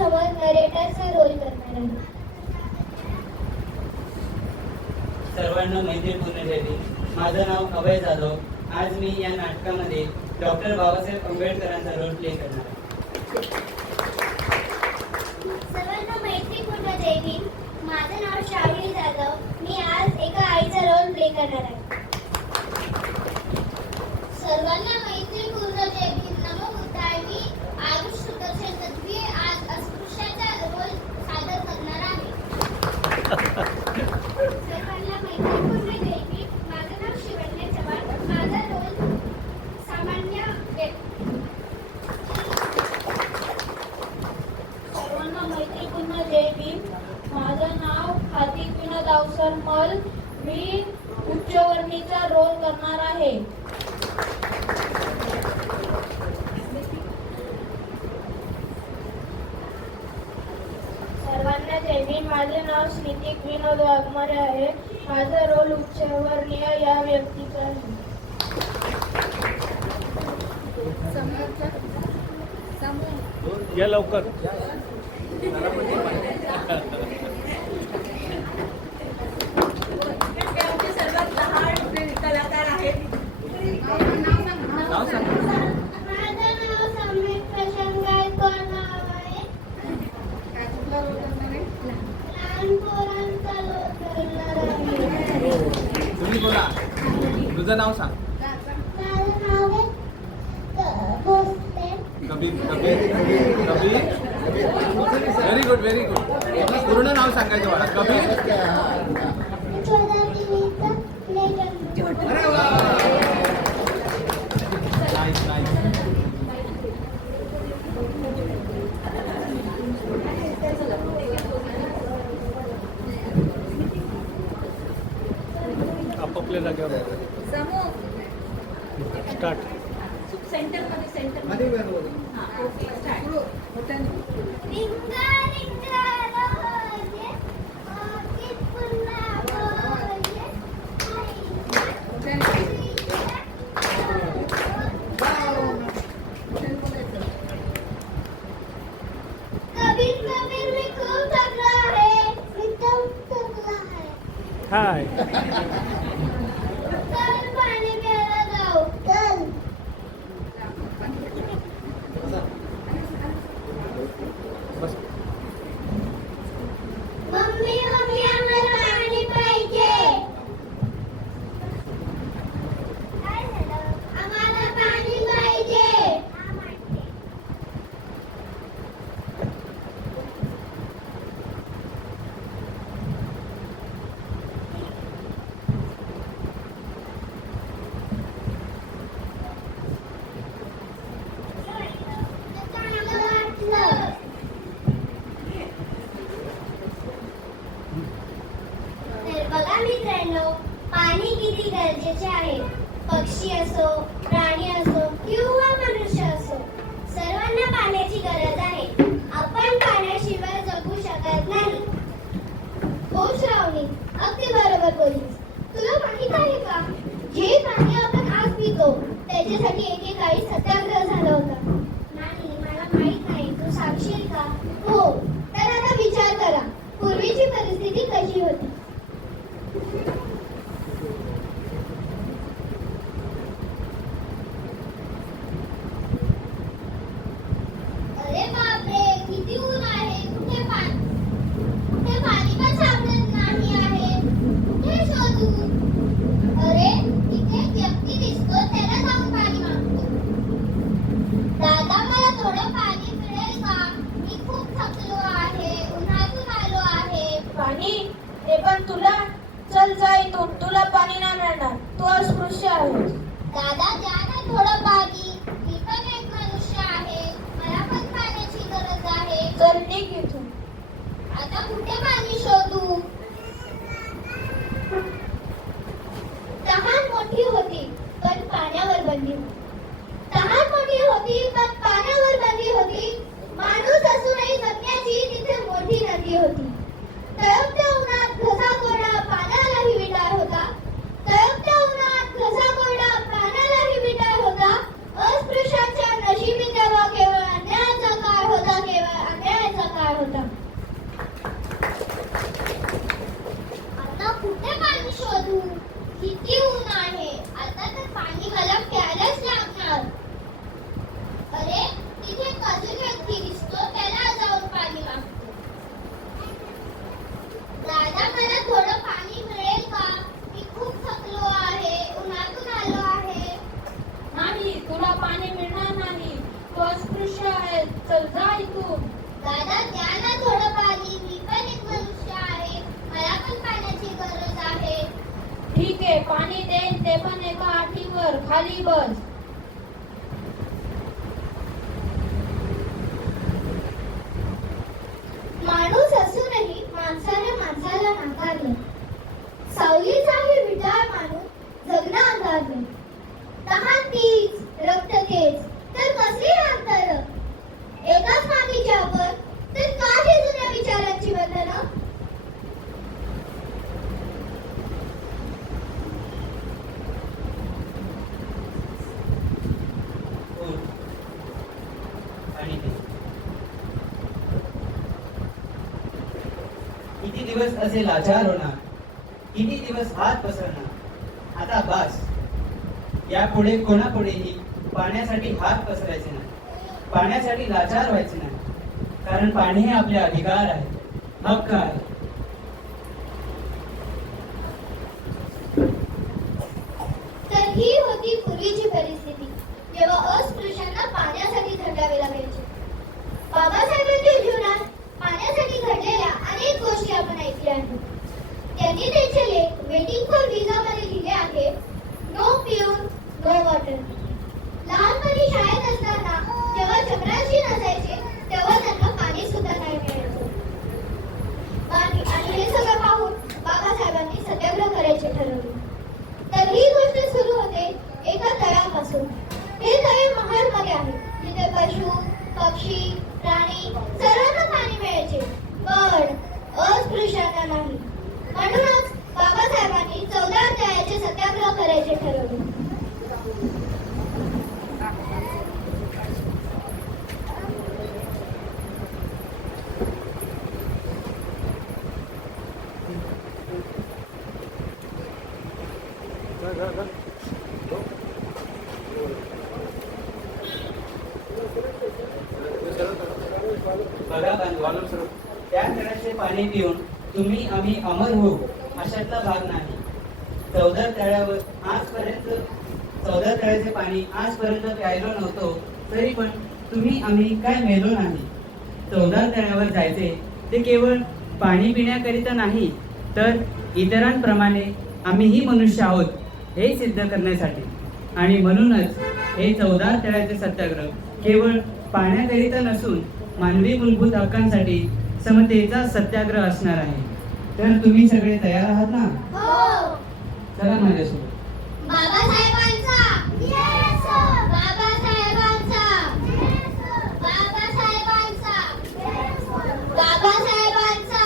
समोर नरेटरचा रोल करणार आहे. सर्वांना मैत्रीपूर्ण जय भीम. माझं नाव अभय जाधव. आज मी या नाटकामध्ये डॉक्टर बाबासाहेब आंबेडकरांचा रोल प्ले करणार आहे. सर्वांना मैत्रीपूर्ण जय भीम. माझं नाव श्रावणी जाधव. मी आज एका आईचा रोल प्ले करणार आहे. सर्वांना मैत्रीपूर्ण जय भीम. नमो बुद्धाय. मी आयुष सुदर्शन तत्वी आज अस्पृश्याचा रोल सादर करणार आहे. सर्वांना मैत्रीपूर्ण जय भीम. माझं नाव शिवण्य चव्हाण. माझा रोल सामान्य व्यक्ती. सर्वांना मैत्रीपूर्ण जय भीम. माझं नाव हार्दिक विनोद अवसर मल. मी उच्चवर्णीचा रोल करणार आहे. सर्वांना जय भीम. माझे नाव स्नितिक विनोद वाघमारे आहे. माझा रोल उच्चवर्णीय या व्यक्तीचा आहे. या लवकर. आमचे सर्वात लहान कलाकार आहेत. नाव सांग. माझं नाव समीर प्रशांत गायकवाड नाव आहे. लहान पोरांचा रोल करणार आहे. तुम्ही बोला. तुझं नाव सांग. माझं नाव आहे Bhosale. Kabir. Kabir. Kabir. Very good, very good. पूर्ण नाव सांगायचं मला. कबीर. छोटा टीव्हीचा लेजंड. Nice, nice. आपापल्या जागेवर स्टार्ट. सेंटरमध्ये हां, ओके, स्टार्ट. रिंगा रिंगा रोजे आरती पुन्हा बोले. कबीर कबीर मी खूप थकला आहे. मी खूप थकला आहे. हाय. चल पाणी प्यायला जाऊ. चल. बस. मम्मी मम्मी आम्हाला पाणी पाहिजे. काय झालं? आम्हाला पाणी पाहिजे. चांगलं वाटलं. तर बघा मित्रांनो, पाणी किती गरजेचे आहे. पक्षी असो, प्राणी असो किंवा मनुष्य असो, सर्वांना पाण्याची गरज आहे. आपण पाण्याशिवाय जगू शकत नाही. हो श्रावणी, अगदी बरोबर बोललीस. तुला माहित आहे का, जे पाणी आपण आज पितो त्याच्यासाठी एकेकाळी सत्याग्रह झाला होता. नाही, मला माहित नाही. तू सांगशील का? हो. तर आता विचार करा, पूर्वीची परिस्थिती कशी होती. अरे बापरे, किती ऊन आहे. कुठे पाणी पण सापडत नाही आहे. कुठे शोधू? अरे, इथे एक व्यक्ती दिसतो. त्याला जाऊन पाणी मागतो. दादा, मला थोडं पाणी मिळेल का? मी खूप थकलो आहे. उन्हातून आलो आहे. पाणी? हे पण तुला? चल जा इथून. तुला पाणी नाही मिळणार. तू अस्पृश्य आहेस. दादा, द्या ना थोडं पाणी. मी पण एक मनुष्य आहे. मला पण पाण्याची गरज आहे. चल निघ इथून. आता कुठे पाणी शोधू? तहान मोठी होती पण पाण्यावर बंदी होती. तहान मोठी होती पण पाण्यावर बंदी होती. माणूस असूनही जगण्याची तिथे मोठी नदी होती. तळपत्या उन्हात घसा कोरडा, पाण्यालाही विटाळ होता. तळपत्या उन्हात घसा कोरडा, पाण्यालाही विटाळ होता. उठून. दादा द्या ना थोडं पाणी, मी पण एक मनुष्य आहे, मला पण पाण्याची गरज आहे. ठीक आहे, पाणी देईन, ते पण एका आठीवर. खाली बस. माणूस असूनही माणसाने माणसाला नाकारलं. सावलीचाही विटाळ माणूस जगणं अंधारलं. तहान तीच, रक्त तेच, तर कसली अंतर. एकाच मातीची आपण, तर काही जुन्या विचारांची बंधनं. उठ. आणि ते. किती दिवस असे लाचार होणार, किती दिवस हात पसरणार. आता बास. यापुढे कोणापुढेही पाण्यासाठी हात पसरायचे नाही, पाण्यासाठी लाचार व्हायचे नाही. कारण पाणी हे आपले अधिकार आहे, हक्क आहे. तर ही होती पूर्वीची परिस्थिती, जेव्हा अस्पृश्यांना पाण्यासाठी झटावे लागायचे. बाबासाहेबांच्या जीवनात पाण्यासाठी घडलेल्या अनेक गोष्टी आपण ऐकल्या आहेत. त्यांनी त्यांचे लेख वेटिंग फॉर व्हिसा मध्ये लिहिले आहे. No pure no water. लहानपणी शाळेत असताना जेव्हा चपराशी नसायचे तेव्हा त्यांना पाणी सुद्धा नाही मिळायचं. आणि हे सगळं पाहून बाबासाहेबांनी सत्याग्रह करायचे ठरवले. तर ही गोष्ट सुरू होते एका तळ्यापासून. हे तळे महाडमध्ये आहे, जिथे पशु पक्षी प्राणी सर्वांना पाणी मिळायचे, पण अस्पृश्यांना नाही. म्हणूनच बाबासाहेबांनी 14 तळ्याचे सत्याग्रह करायचे ठरवले. बघा बांधवांनो, त्या तळ्याचे पाणी पिऊन तुम्ही आम्ही अमर होऊ अशातला भाग नाही. 14 तळ्याचे पाणी आजपर्यंत प्यायलो नव्हतो, तरी पण तुम्ही आम्ही काय मेलो नाही. 14 तळ्यावर जायचे ते केवळ पाणी पिण्याकरिता नाही, तर इतरांप्रमाणे आम्हीही मनुष्य आहोत हे सिद्ध करण्यासाठी. आणि म्हणूनच हे 14 तळ्याचे सत्याग्रह केवळ पाण्याकरिता नसून मानवी मूलभूत हक्कांसाठी समतेचा सत्याग्रह असणार आहे. तर तुम्ही सगळे तयार आहात ना? हो. चला माझ्यासोबत. बाबासाहेबांचा बाबासाहेबांचा बाबासाहेबांचा बाबासाहेबांचा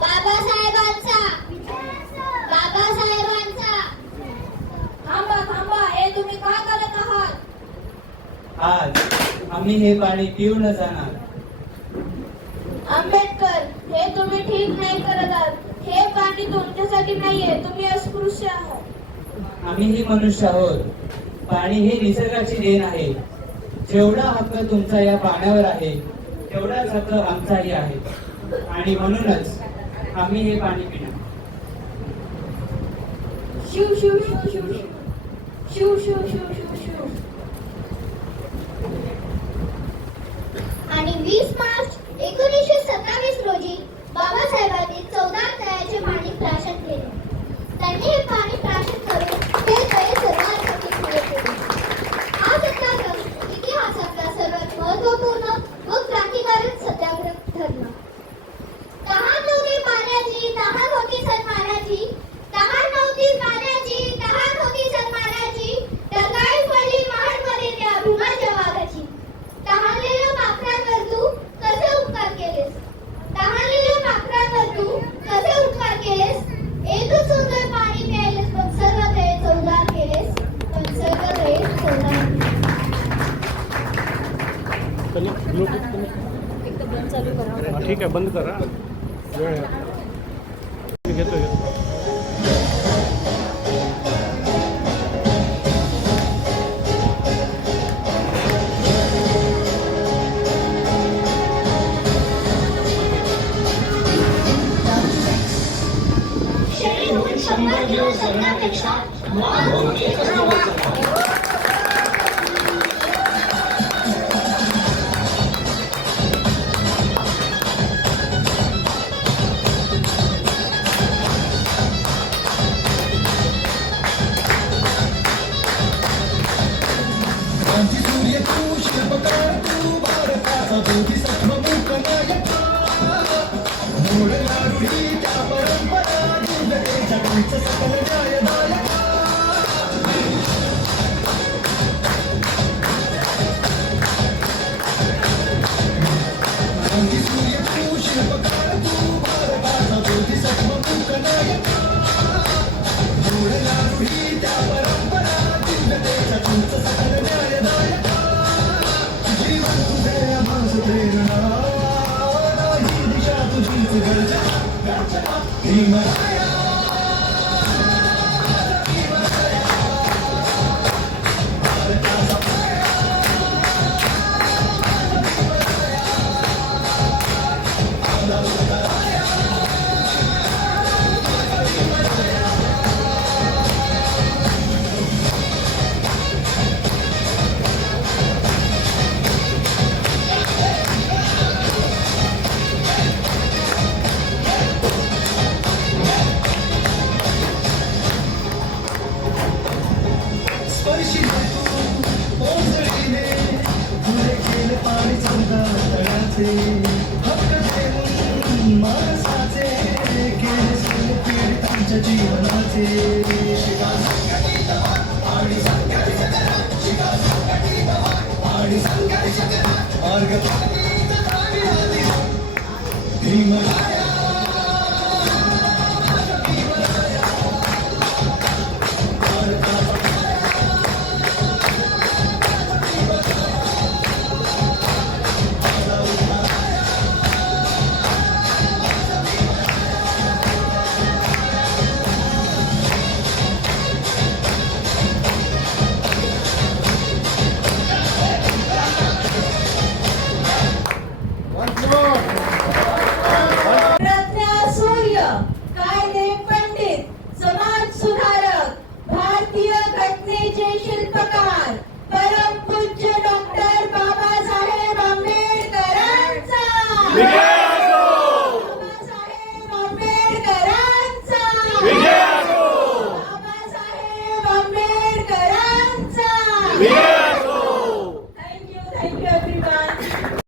बाबासाहेबांचा बाबासाहेबांचा. थांबा थांबा, हे तुम्ही काय करत आहात? आज आम्ही हे पाणी पिऊन जाणार. आंबेडकर, हे तुम्ही ठीक नाही करत आहात. हे पाणी तुमच्यासाठी नाहीये, तुम्ही अस्पृश्य आहात. आम्हीही मनुष्य आहोत. पाणी हे निसर्गाची देण आहे. जेवढा हक्क तुमचा या पाण्यावर आहे तेवढाच हक्क आमचाही आहे. आणि म्हणूनच आम्ही हे पाणी पिणार. शिव शिव शिव शिव शिव शिव शिव शिव शिव शिव. आणि 20 मार्च 1927 रोजी बाबासाहेबांनी 14 तळ्याचे पाणी प्राशन केले. त्यांनी हे पाणी प्राशन करून ते तळे सर्वांसाठी खुले केले. हा सत्याग्रह इतिहासातला सर्वात महत्त्वपूर्ण व क्रांतिकारक सत्याग्रह ठरला. तहान नव्हती पाण्याची, तहान होती सन्मानाची. तहान नव्हती पाण्याची, तहान होती सन्मानाची. टंगाळी पडली महाडमध्ये त्या भीमाच्या वाघाची. तहानलेल्या माकडांवर तू कसे उपकार केलेस? तहानलेल्या माकडांवर तू कसे उपकार केलेस? एकच सुंदर पाणी प्यायलेस, पण सर्व तळे चौदार केलेस, पण सर्व तळे चौदार केलेस. ठीक आहे, बंद करा. वेळ आहे. मी घेतो. शरीर होऊन 100 दिवस जगण्यापेक्षा मान होऊन एकच दिवस जगा. भारताचा बोधिसत्व मूक नायका मोडला रूढी त्या परंपरा जिंदगीच्या कंच सकल न्यायदायका क्रांती सूर्य तू शिल्पकार तू भारताचा बोधिसत्व मूक नायका मोडला रूढी त्या परंपरा जिंदगीच्या कंच सकल न्यायदायका जीवन तुझे आभास प्रेरणा ही दिशा तुझीच गर्जना हिमालया स्पर्शी तू ओंजळीने तुझे केले पाणी चौदा तळ्याचे हक्क देऊन माणसाचे केले सोने पीडितांच्या जीवनाचे शिका संघटित व्हा आणि संघर्ष करा शिका संघटित व्हा आणि संघर्ष करा मार्ग पाणी भीम